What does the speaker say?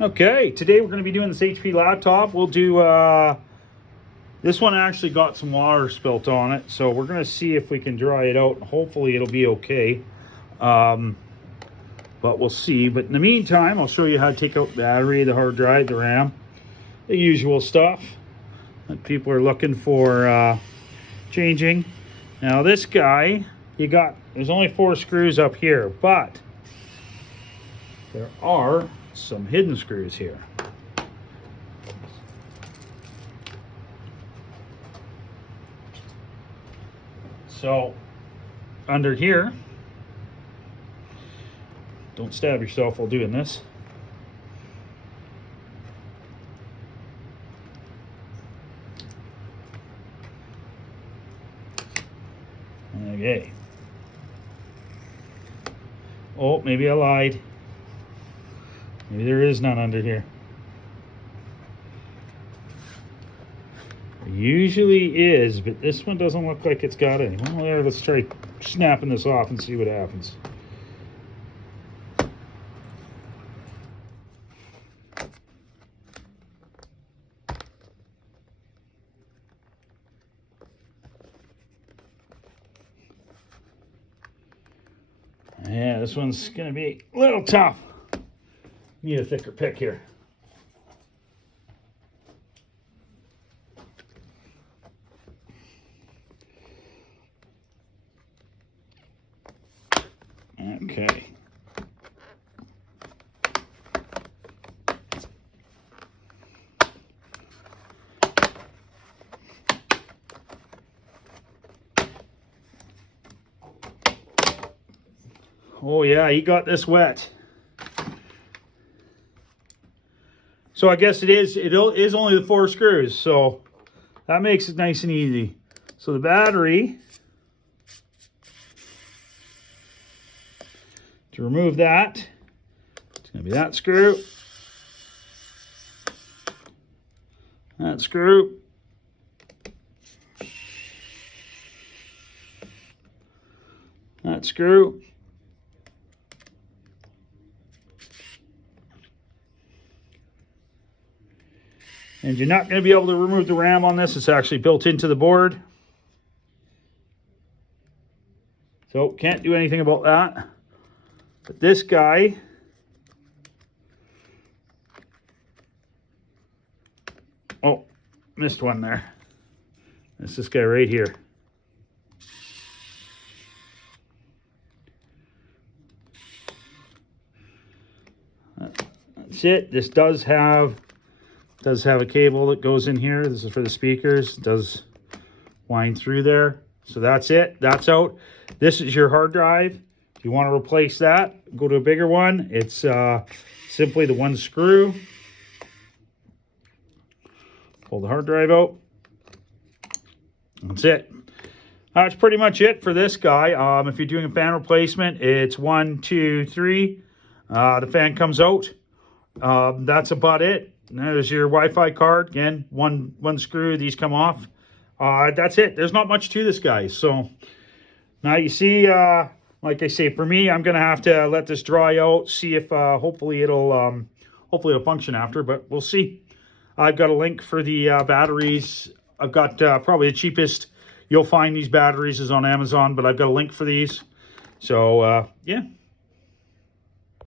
Okay, today we're going to be doing this HP laptop. We'll do, this one actually got some water spilt on it, so we're going to see if we can dry it out. Hopefully it'll be okay, but we'll see. But in the meantime, I'll show you how to take out the battery, the hard drive, the RAM, the usual stuff that people are looking for changing. Now this guy, there's only 4 screws up here, but there are some hidden screws here. So under here, don't stab yourself while doing this. Okay. Oh, maybe I lied. Maybe there is none under here. There usually is, but this one doesn't look like it's got any. Well, there, let's try snapping this off and see what happens. Yeah, this one's going to be a little tough. Need a thicker pick here. Okay. Oh yeah, he got this wet. So I guess it is only the 4 screws, so that makes it nice and easy. So the battery, to remove that, it's going to be that screw, that screw, that screw, and you're not going to be able to remove the RAM on this. It's actually built into the board. So can't do anything about that. But this guy, oh, missed one there. That's this guy right here. That's it. This does have a cable that goes in here. This is for the speakers. It does wind through there. So that's it. That's out. This is your hard drive. If you want to replace that, go to a bigger one. It's simply the 1 screw. Pull the hard drive out. That's it. That's pretty much it for this guy. If you're doing a fan replacement, it's 1, 2, 3. The fan comes out. That's about it. There's your Wi-Fi card. Again, one screw. These come off. That's it. There's not much to this, guys. So now you see, like I say, for me, I'm gonna have to let this dry out. See if hopefully it'll function after, but we'll see. I've got a link for the batteries. I've got probably the cheapest you'll find these batteries is on Amazon, but I've got a link for these. So yeah.